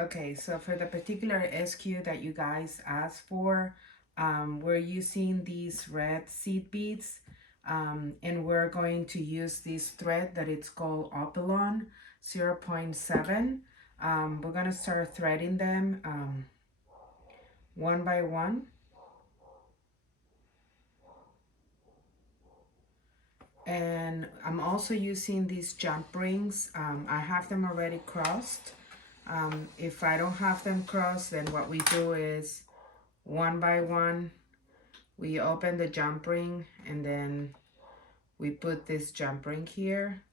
Okay, so for the particular SQ that you guys asked for, we're using these red seed beads, and we're going to use this thread that it's called Opalon 0.7. We're gonna start threading them one by one. And I'm also using these jump rings. I have them already crossed. If I don't have them crossed, then what we do is one by one, we open the jump ring and then we put this jump ring here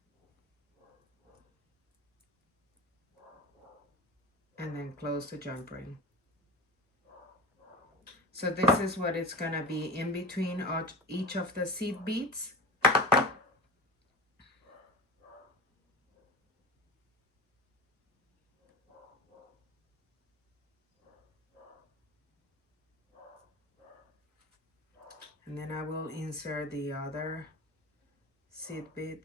and then close the jump ring. So this is what it's gonna be in between each of the seed beads. And then I will insert the other seed bead.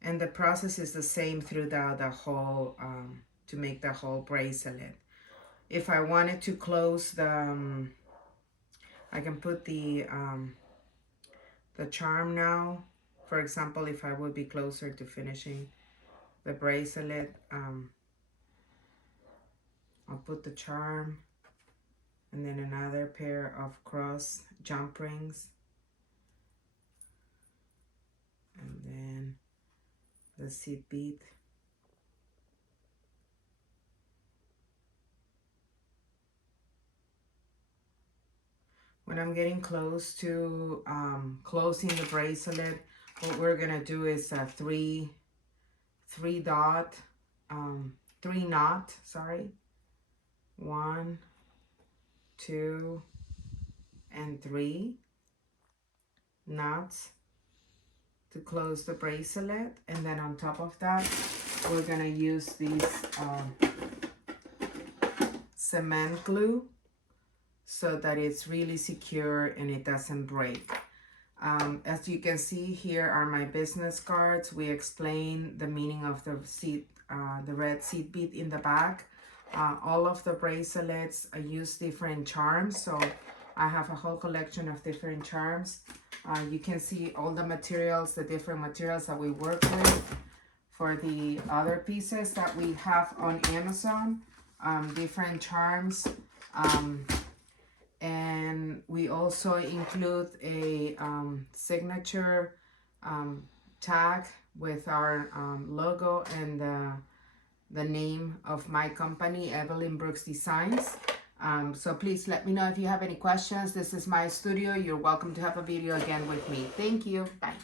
And the process is the same throughout the whole, to make the whole bracelet. If I wanted to close the, I can put the charm now. For example, if I would be closer to finishing the bracelet, I'll put the charm and then another pair of cross jump rings, and then the seed bead. When I'm getting close to closing the bracelet, what we're gonna do is a three knot, sorry. 1, 2, and 3 knots to close the bracelet. And then on top of that, we're gonna use these cement glue so that it's really secure and it doesn't break. As you can see, here are my business cards. We explain the meaning of the seed, the red seed bead in the back. All of the bracelets use different charms, so I have a whole collection of different charms. You can see all the materials, the different materials that we work with for the other pieces that we have on Amazon, different charms. And we also include a signature tag with our logo and the name of my company, Evelyn Brooks Designs. So please let me know if you have any questions. This is my studio. You're welcome to have a video again with me. Thank you. Bye.